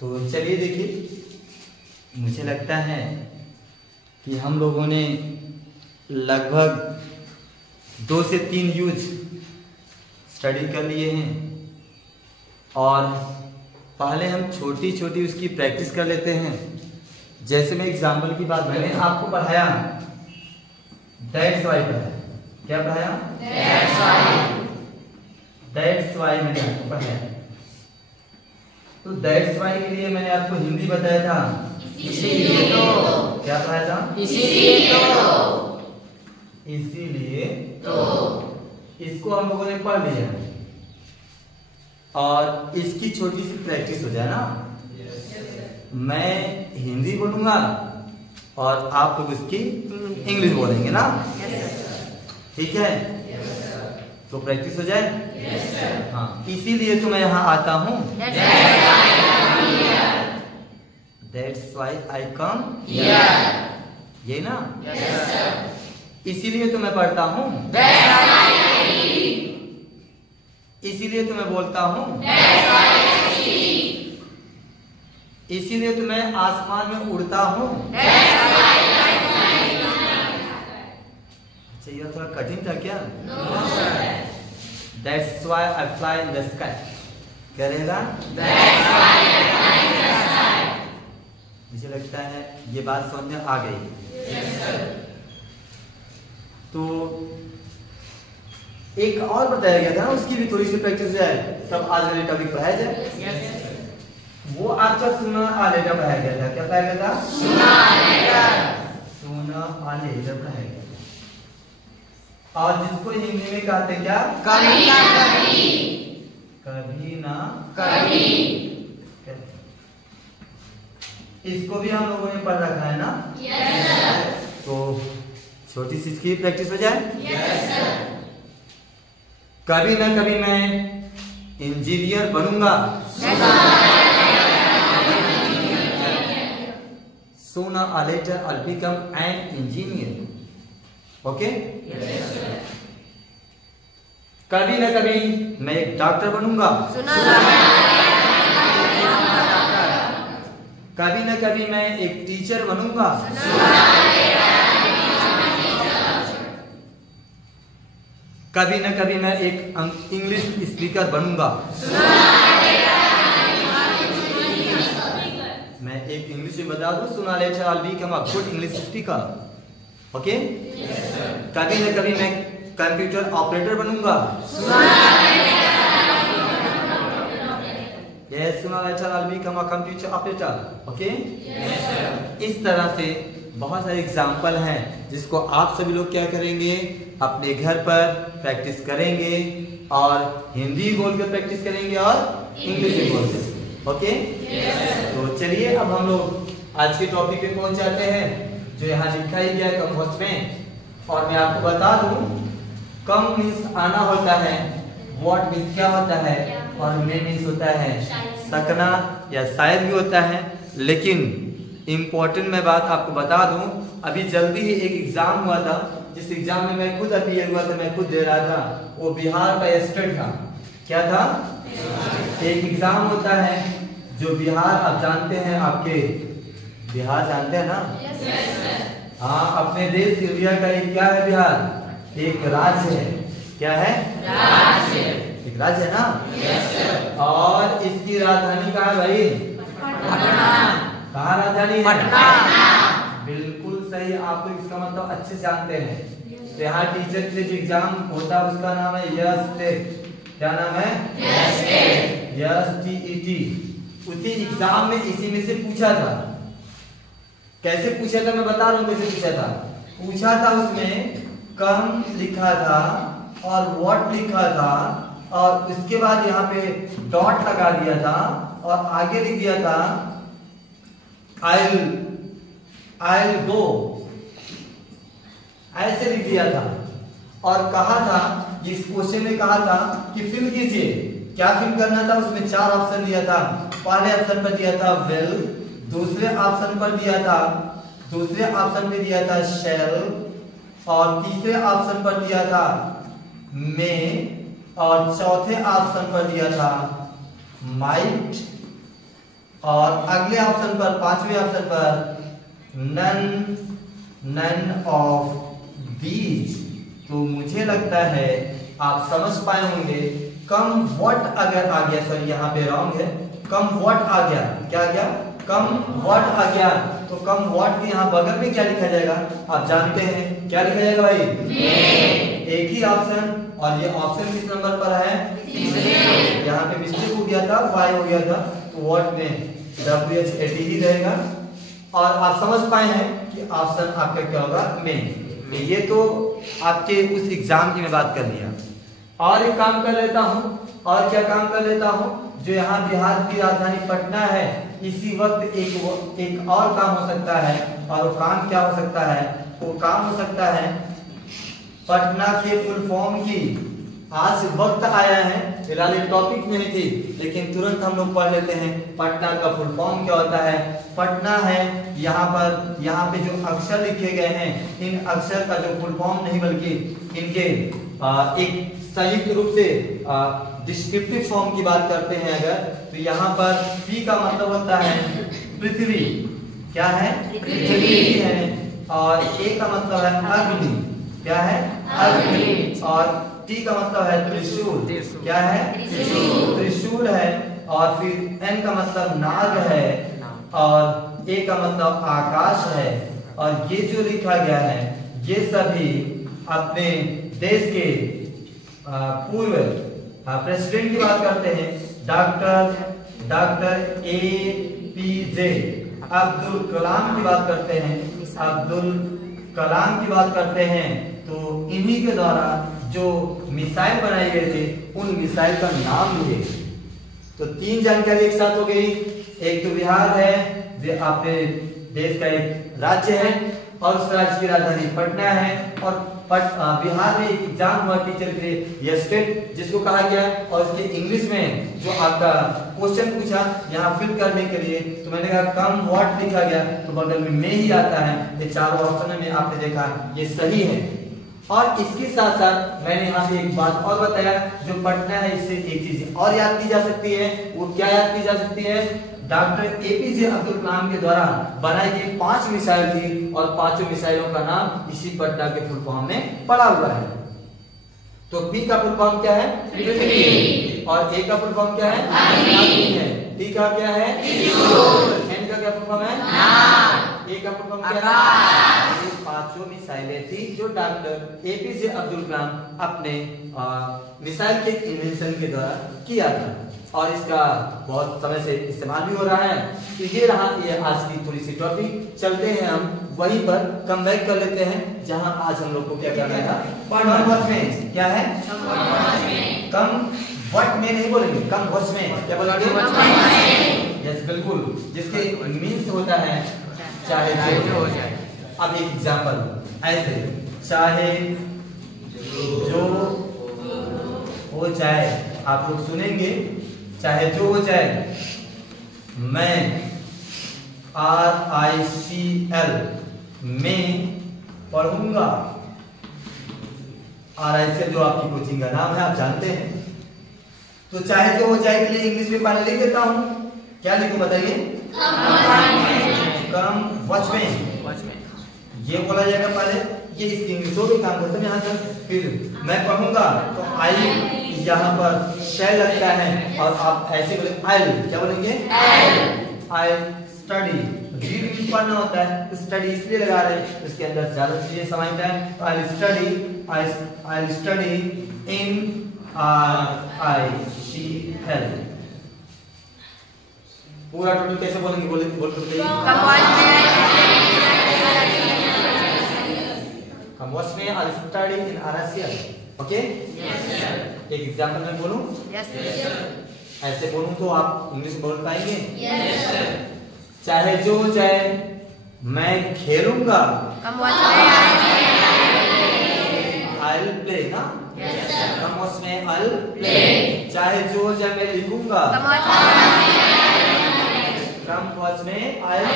तो चलिए देखिए, मुझे लगता है कि हम लोगों ने लगभग 2 से 3 यूज स्टडी कर लिए हैं और पहले हम छोटी छोटी उसकी प्रैक्टिस कर लेते हैं। जैसे मैं एग्जाम्पल की बात, मैंने आपको पढ़ाया दैट्स वाई पढ़ाया। क्या पढ़ाया? दैट्स वाई मैंने आपको पढ़ाया। तो दैट्स वाई के लिए मैंने आपको हिंदी बताया था, इसीलिए तो। क्या पढ़ाया था? इसीलिए तो। इसीलिए तो इसको हम लोगों ने पढ़ लिया और इसकी छोटी सी प्रैक्टिस हो जाए ना। मैं हिंदी बोलूंगा और आप लोग इसकी इंग्लिश बोलेंगे ना। ठीक है? तो प्रैक्टिस हो जाए। हाँ, इसीलिए तो मैं यहाँ आता हूँ। That's why I come here. ये ना? इसीलिए तो मैं पढ़ता हूँ। इसीलिए तो मैं बोलता हूँ। इसीलिए तो मैं आसमान में उड़ता हूँ। अच्छा, ये थोड़ा कठिन था क्या? That's why I fly in the sky. क्या रहेगा? मुझे लगता है ये बात समझ में आ गई। तो एक और बताया गया था ना, उसकी भी थोड़ी सी प्रैक्टिस हो जाए, तब आज वाले टॉपिक पढ़ाया जाए। वो आपका सुना आलेटा पढ़ाया गया था। क्या पढ़ाया गया था? सुना आलेटा पढ़ाया गया था। और जिसको हिंदी में कहते हैं क्या? कभी ना कभी। कभी ना कभी। इसको भी हम लोगों ने पढ़ रखा है ना। तो छोटी सी इसकी प्रैक्टिस हो जाए। कभी ना कभी मैं इंजीनियर बनूंगा। Sooner or later I'll become an engineer. Okay? कभी ना कभी मैं एक डॉक्टर बनूंगा। कभी ना कभी मैं एक टीचर बनूंगा। कभी ना कभी मैं एक इंग्लिश स्पीकर बनूंगा। मैं एक इंग्लिश में बता दूं, सुना later I'll become a good English speaker. Okay? कभी ना कभी मैं कंप्यूटर ऑपरेटर बनूंगा। Yes, sooner or later I'll become a computer operator. Okay? इस तरह से बहुत सारे एग्जाम्पल हैं जिसको आप सभी लोग क्या करेंगे, अपने घर पर प्रैक्टिस करेंगे और हिंदी बोलकर प्रैक्टिस करेंगे और इंग्लिश भी बोलकर। ओके? तो चलिए अब हम लोग आज के टॉपिक पे पहुंच जाते हैं, जो यहाँ लिखा ही गया है कम में। और मैं आपको बता दूं, कम मीन्स आना होता है, व्हाट मीन्स क्या होता है, और मे मीन्स होता है सकना या शायद भी होता है। लेकिन इम्पोर्टेंट मैं बात आपको बता दूं, अभी जल्दी ही एक एग्जाम हुआ था, जिस एग्जाम में मैं खुद अपीयर हुआ था, मैं खुद दे रहा था। वो बिहार का स्टेट था। क्या था? एक एग्जाम होता है जो बिहार, आप जानते हैं, आपके बिहार जानते हैं ना? हाँ, अपने देश इंडिया का एक क्या है? बिहार एक राज्य है। क्या है? राज्य। एक राज्य है ना। और इसकी राजधानी कहाँ है भाई? कहाँ राजधानी है? बिल्कुल सही, आप तो इसका मतलब अच्छे से जानते हैं। तो यहाँ टीचर के लिए जो एग्जाम होता है उसका नाम है यस टेट। क्या नाम है? Yes TET। उसी एग्जाम में इसी में से पूछा था। कैसे पूछा था मैं बता रहा हूँ कैसे पूछा था। उसमें कम लिखा था और व्हाट लिखा था और उसके बाद यहाँ पे डॉट लगा दिया था और आगे लिख दिया था I'll go, ऐसे लिख दिया था। और कहा था, इस क्वेश्चन में कहा था कि फिल कीजिए। क्या फिल करना था? उसमें 4 ऑप्शन दिया था। पहले ऑप्शन पर दिया था वेल, दूसरे ऑप्शन पर दिया था शेल, और तीसरे ऑप्शन पर दिया था मे, और चौथे ऑप्शन पर दिया था माइट, और अगले ऑप्शन पर, पांचवें ऑप्शन पर नन ऑफ दीज। तो मुझे लगता है आप समझ पाए होंगे। कम व्हाट अगर आ गया, सॉरी यहाँ पे रॉन्ग है, कम व्हाट आ गया, क्या आ गया, कम व्हाट आ गया, तो कम व्हाट के यहाँ बगल में क्या लिखा जाएगा आप जानते हैं, क्या लिखा जाएगा भाई? एक ही ऑप्शन, और ये ऑप्शन किस नंबर पर है? यहाँ पे मिस्टेक हो गया था, वाई हो गया था, तो व्हाट में WH80 ही रहेगा। और आप समझ पाए हैं कि ऑप्शन आपका क्या होगा? में। ये तो आपके उस एग्जाम की मैं बात कर लिया। और एक काम कर लेता हूँ, और क्या काम कर लेता हूँ, जो यहाँ बिहार की राजधानी पटना है, इसी वक्त एक और काम हो सकता है, और वो काम क्या हो सकता है? वो काम हो सकता है पटना के फुल फॉर्म की। आज वक्त आया है, फिलहाल ये टॉपिक में नहीं थी, लेकिन तुरंत हम लोग पढ़ लेते हैं पटना का फुल फॉर्म क्या होता है। पटना है, यहाँ पे जो अक्षर लिखे गए हैं, इन अक्षर का जो फुल फॉर्म नहीं बल्कि इनके एक संयुक्त रूप से डिस्क्रिप्टिव फॉर्म की बात करते हैं अगर, तो यहाँ पर पी का मतलब होता है पृथ्वी, क्या है? पृथ्वी है। और ए का मतलब है अग्नि, क्या है? अग्नि। और टी का मतलब है त्रिशूल, क्या है? त्रिशूल है। और फिर एन का मतलब नाग है, और ए का मतलब आकाश है। और ये जो लिखा गया है, ये सभी अपने देश के पूर्व प्रेसिडेंट की बात करते हैं, डॉक्टर APJ अब्दुल कलाम की बात करते हैं, अब्दुल कलाम की बात करते हैं। तो इन्हीं के द्वारा जो मिसाइल बनाए गए थे, उन मिसाइल का नाम लिए। तो तीन जानकारी एक साथ हो गई। एक तो बिहार है, जो अपने देश का एक राज्य है, और उस राज्य की राजधानी पटना है। और बिहार में एक एग्जाम हुआ टीचर के लिए, स्टेट जिसको कहा गया, और उसके इंग्लिश में जो आपका क्वेश्चन पूछा यहाँ फिल करने के लिए, तो मैंने कहा कम व्हाट लिखा गया, तो बगल में ही आता है। ये चारों ऑप्शन में आपने देखा ये सही है। और इसके साथ साथ मैंने यहाँ पे एक बात और बताया, जो पटना है, इससे एक चीज और याद की जा सकती है। वो क्या याद की जा सकती है? डॉक्टर APJ अब्दुल कलाम के द्वारा बनाई गई 5 मिसाइल थी, और 5 मिसाइलों का नाम इसी पटना के फुल फॉर्म में पड़ा हुआ है। तो पी का फुल फॉर्म क्या है? पृथ्वी। और ए का फुल फॉर्म क्या है? अग्नि है। टी का क्या है? त्रिशूल। एन का क्या फुल फॉर्म है? नाग। ए का फुल फॉर्म क्या है? ये 5 मिसाइलें थी जो डॉक्टर APJ अब्दुल कलाम अपने मिसाइल के इन्वेंशन के द्वारा किया था, और इसका बहुत समय से इस्तेमाल भी हो रहा है। तो ये रहा ये आज की थोड़ी सी टॉपिक। चलते हैं हम वहीं पर कम बैक कर लेते हैं जहां आज हम लोग को क्या करना था, पढ़ना में। क्या है? कम व्हाट में नहीं बोलेंगे, कम व्हाट में क्या बोलेंगे? यस बिल्कुल, जिसके मीन्स होता है चाहे जो हो जाए। अब एक एग्जांपल ऐसे, चाहे जो हो जाए, आप लोग सुनेंगे, चाहे जो हो जाए, मैं RICL में पढ़ूंगा। RICL जो आपकी कोचिंग का नाम है, आप जानते हैं। तो चाहे जो हो जाए के लिए इंग्लिश में पहले लिख देता हूं, क्या लिखूं बताइए? कम वॉच में ये बोला जाएगा पहले, ये इसकी इंग्लिशों में काम करते हैं। यहाँ तक फिर मैं पढ़ूंगा, तो आई यहाँ पर शैल लगता है, और आप ऐसे बोले आई, क्या बोलेंगे? I study. रीड भी पढ़ना होता है, स्टडी इसलिए लगा रहे हैं, इसके अंदर ज्यादा चीजें समाहित है। तो आई स्टडी इन RICL। पूरा टोटल कैसे बोलेंगे? बोल कम में I study in RICL। Okay, एक एग्जांपल में बोलूं? ऐसे बोलूं तो आप इंग्लिश बोल पाएंगे? चाहे जो हो जाए, मैं खेलूंगा। I'll play ना? कम में I'll play। चाहे जो हो जाए, मैं लिखूंगा। कम में I'll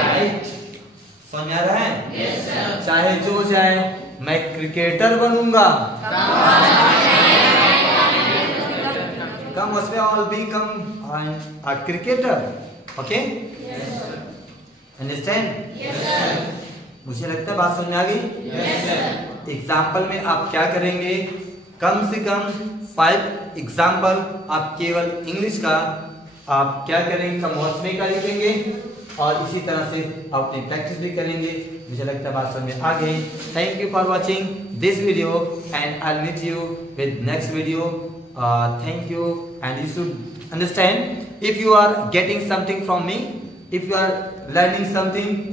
write। समझ आ रहा है? चाहे जो हो जाए, मैं क्रिकेटर बनूंगा। कम उसमें I'll become a cricketer। Okay? Understand? मुझे लगता है बात समझ में आ गई। एग्जाम्पल में आप क्या करेंगे, कम से कम 5 एग्जाम्पल आप केवल इंग्लिश का आप क्या करेंगे, कम में का लिखेंगे और इसी तरह से आप अपनी प्रैक्टिस भी करेंगे। मुझे लगता है बात समझ में आ गई। Thank you for watching this video and I will meet you with next video. Thank you and you should understand if you are getting something from me, if you are learning something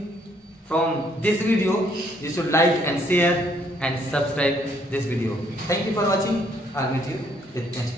from this video, you should like and share and subscribe this video. Thank you for watching. I'll meet you with next video.